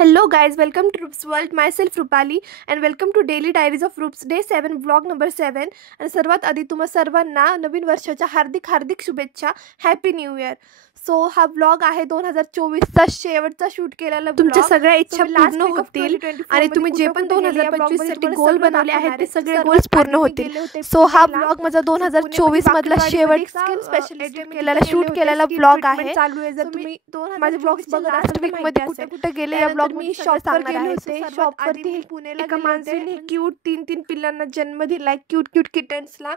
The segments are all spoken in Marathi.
Hello guys, welcome to Roop's World. Myself Rupali and welcome to Daily Diaries of Roop's Day 7 vlog number 7. आणि सर्वात आधी तुम्हा सर्वांना नवीन वर्षाच्या हार्दिक शुभेच्छा. Happy new year. सो हा व्लॉग आहे 2024 चा शेवटचा शूट केलेला. तुमच्या सगळ्या इच्छा पूर्ण होतील आणि तुम्ही जे पण 2025 साठी गोल बनवले आहेत ते सगळे गोल्स पूर्ण होतील. सो हा व्लॉग माझा 2024 मधला शेवटचा स्पेशल केलेला शूट केलेला व्लॉग आहे. चालू आहे. जर तुम्ही माझे व्लॉग्स बघत असाल वीक मध्ये कुठे कुठे गेले या व्लॉग मी शॉपवर गेले होते. शॉपवरती पुण्याला एका माणसाने क्यूट तीन पिल्लांना जन्म दिलाय, क्यूट किटन्सला.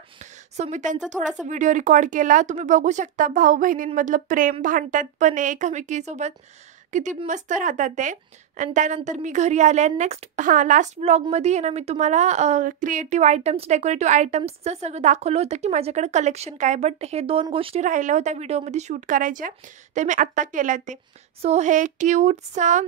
सो मी त्यांचा थोडासा व्हिडिओ रेकॉर्ड केला. तुम्ही बघू शकता भाऊ बहिणींमधलं प्रेम, भांडतात पण एकामेकीसोबत, किती मस्त राहतात ते. आणि त्यानंतर मी घरी आले आणि नेक्स्ट लास्ट व्लॉगमध्ये आहे ना मी तुम्हाला क्रिएटिव्ह आयटम्स, डेकोरेटिव्ह आयटम्सचं सगळं दाखवलं होतं की माझ्याकडे कलेक्शन काय. बट हे 2 गोष्टी राहिल्या होत्या व्हिडिओमध्ये शूट करायच्या, ते मी आत्ता केल्या ते. सो हे क्यूटचं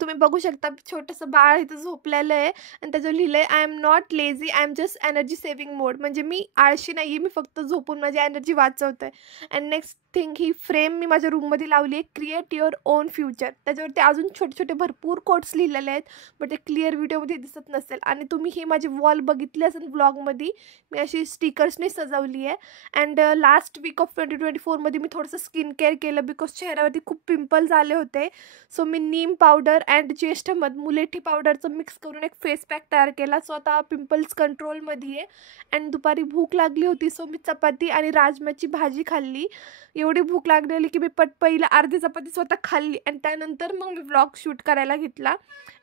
तुम्ही बघू शकता, छोटंसं बाळ इथं झोपलेलं आहे आणि त्याचं लिहिलं आहे I am not lazy, I am just energy saving mode. म्हणजे मी आळशी नाही आहे, मी फक्त झोपून माझी एनर्जी वाचवतो आहे. अँड नेक्स्ट थिंग, ही फ्रेम मी माझ्या रूममध्ये लावली आहे, क्रिएट युअर ओन फ्युचर. त्याच्यावरती अजून छोटे छोटे भरपूर कोट्स लिहिलेले आहेत, बट ते क्लिअर व्हिडिओमध्ये दिसत नसेल. आणि तुम्ही ही माझी वॉल बघितली असेल व्लॉगमध्ये, मी अशी स्टिकर्सने सजवली आहे. अँड लास्ट वीक ऑफ 2024मध्ये मी थोडंसं स्किन केअर केलं बिकॉज चेहऱ्यावरती खूप पिंपल्स आले होते. So me Neem powder and ज्येष्ठ मध मुलेठी पावडरचं मिक्स करून एक फेस पॅक तयार केला. सो आता पिंपल्स कंट्रोलमध्ये आहे. अँड दुपारी भूक लागली होती, सो मी चपाती आणि राजमाची भाजी खाल्ली. एवढी भूक लागलेली की मी पहिला अर्धी चपाती स्वतः खाल्ली आणि त्यानंतर मग मी व्लॉग शूट करायला घेतला.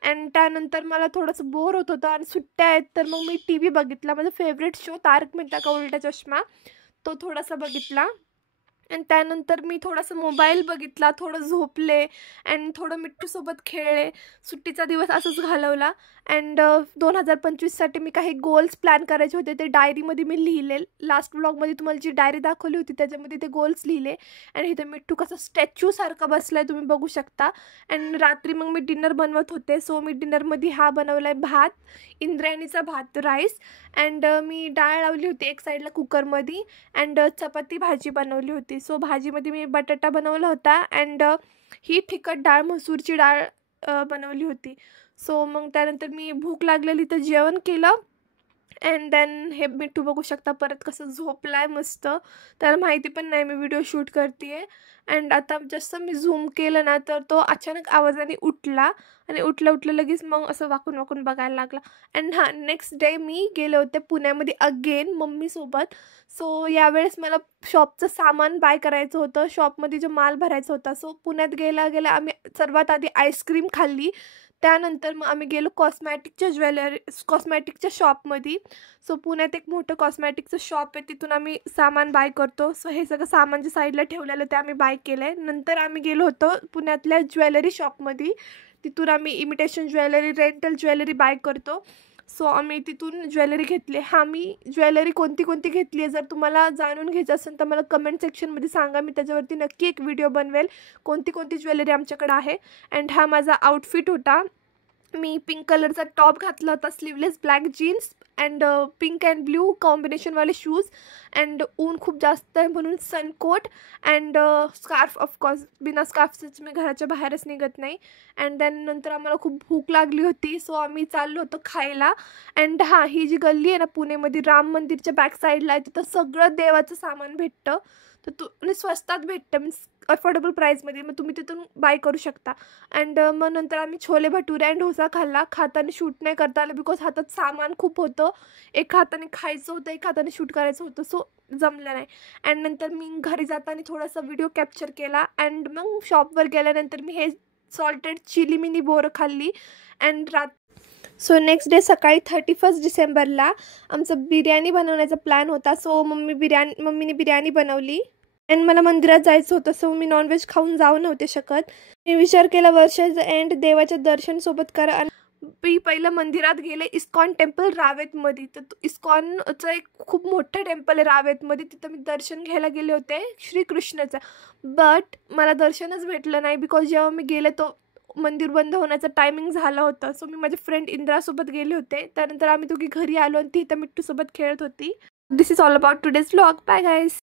अँड त्यानंतर मला थोडंसं बोर होत होतं आणि सुट्ट्या आहेत, तर मग मी TV बघितला. माझा फेवरेट शो तारक मेहता का उलटा चष्मा, तो थोडासा बघितला. आणि त्यानंतर मी थोडंसं मोबाईल बघितला, थोडं झोपले अँड थोडं मिट्टूसोबत खेळले. सुट्टीचा दिवस असंच घालवला. अँड 2025साठी मी काही गोल्स प्लॅन करायचे होते, ते डायरीमध्ये मी लिहिले. लास्ट व्लॉगमध्ये तुम्हाला जी डायरी दाखवली होती त्याच्यामध्ये ते गोल्स लिहिले. आणि इथे मिट्टू कसं स्टॅच्यूसारखा बसला आहे तुम्ही बघू शकता. अँड रात्री मग मी डिनर बनवत होते. सो मी डिनरमध्ये बनवला आहे भात, इंद्रायणीचा भात, राईस. अँड मी डाळ लावली होती एक साईडला कुकरमध्ये. अँड चपाती भाजी बनवली होती. सो भाजीमध्ये मी बटाटा बनवला होता अँड ही तिखट डाळ, मसूरची डाळ बनवली होती. सो मग त्यानंतर मी भूक लागलेली तर जेवण केलं. अँड देन हे मिट्टू बघू शकता परत कसं झोपलं आहे मस्त, त्याला माहिती पण नाही मी व्हिडिओ शूट करते आहे. अँड आता जसं मी झूम केलं ना तर तो अचानक आवाजाने उठला आणि उठलं लगेच मग असं वाकून बघायला लागला. अँड नेक्स्ट डे मी गेले होते पुण्यामध्ये अगेन मम्मीसोबत. सो यावेळेस मला शॉपचं सामान बाय करायचं होतं, शॉपमध्ये जो माल भरायचा होता. सो पुण्यात गेला आम्ही सर्वात आधी आईस्क्रीम खाल्ली. त्यानंतर मग आम्ही गेलो कॉस्मॅटिकच्या शॉपमध्ये. सो पुण्यात एक मोठं कॉस्मॅटिकचं शॉप आहे, तिथून आम्ही सामान बाय करतो. सो हे सगळं सामान जे साईडला ठेवलेलं ते आम्ही बाय केलं आहे. नंतर आम्ही गेलो होतो पुण्यातल्या ज्वेलरी शॉपमध्ये, तिथून आम्ही imitation jewellery, rental jewellery buy करतो. सो आम्ही तिथून ज्वेलरी घेतली. मी ज्वेलरी कोणती घेतली आहे जर तुम्हाला जाणून घ्यायचं असेल तर मला कमेंट सेक्शनमध्ये सांगा, मी त्याच्यावरती नक्की एक व्हिडिओ बनवेल कोणती ज्वेलरी आमच्याकडे आहे. अँड हा माझा आउटफिट होता. मी पिंक कलरचा टॉप घातला होता, sleeveless black jeans and pink and blue कॉम्बिनेशनवाले शूज. अँड ऊन खूप जास्त आहे म्हणून सनकोट अँड स्कार्फ. ऑफकोर्स बिना स्कार्फच मी घराच्या बाहेरच निघत नाही. अँड देन नंतर आम्हाला खूप भूक लागली होती, सो आम्ही चाललो होतो खायला. अँड ही जी गल्ली आहे ना पुणेमध्ये, राम मंदिरच्या बॅक साईडला आहे, तिथं सगळं देवाचं सामान भेटतं. तर आणि स्वस्तात भेटतं, मीन्स अफोर्डेबल प्राईजमध्ये. मग तुम्ही तिथून बाय करू शकता. अँड मग नंतर आम्ही छोले भटुरे अँड डोसा खाल्ला. खाताना शूट नाही करता आलं बिकॉज हातात सामान खूप होतं, एक हाताने खायचं होतं, एक हाताने शूट करायचं होतं. सो जमलं नाही. अँड नंतर मी घरी जाताना थोडासा व्हिडिओ कॅप्चर केला. अँड मग शॉपवर गेल्यानंतर मी हे सॉल्टेड चिली मिनी बोरं खाल्ली. अँड सो नेक्स्ट डे सकाळी 31 डिसेंबरला आमचं बिर्याणी बनवण्याचा प्लॅन होता. सो मम्मीने बिर्याणी बनवली. अँड मला मंदिरात जायचं होतं, सो मी नॉनव्हेज खाऊन जाऊ नव्हते शकत. मी विचार केला वर्षाचा एंड देवाच्या दर्शनसोबत करा. आणि मी पहिलं मंदिरात गेले, इस्कॉन टेम्पल रावेतमध्ये. तर इस्कॉनचं एक खूप मोठं टेम्पल आहे रावेतमध्ये, तिथं मी दर्शन घ्यायला गेले होते श्रीकृष्णाचं. बट मला दर्शनच भेटलं नाही बिकॉज जेव्हा मी गेले तो मंदिर बंद होण्याचं टायमिंग झालं होतं. सो मी माझ्या फ्रेंड इंद्रासोबत गेले होते. त्यानंतर आम्ही दोघी घरी आलो आणि ती इथं मिट्टूसोबत खेळत होती. This is all about today's vlog. Bye guys.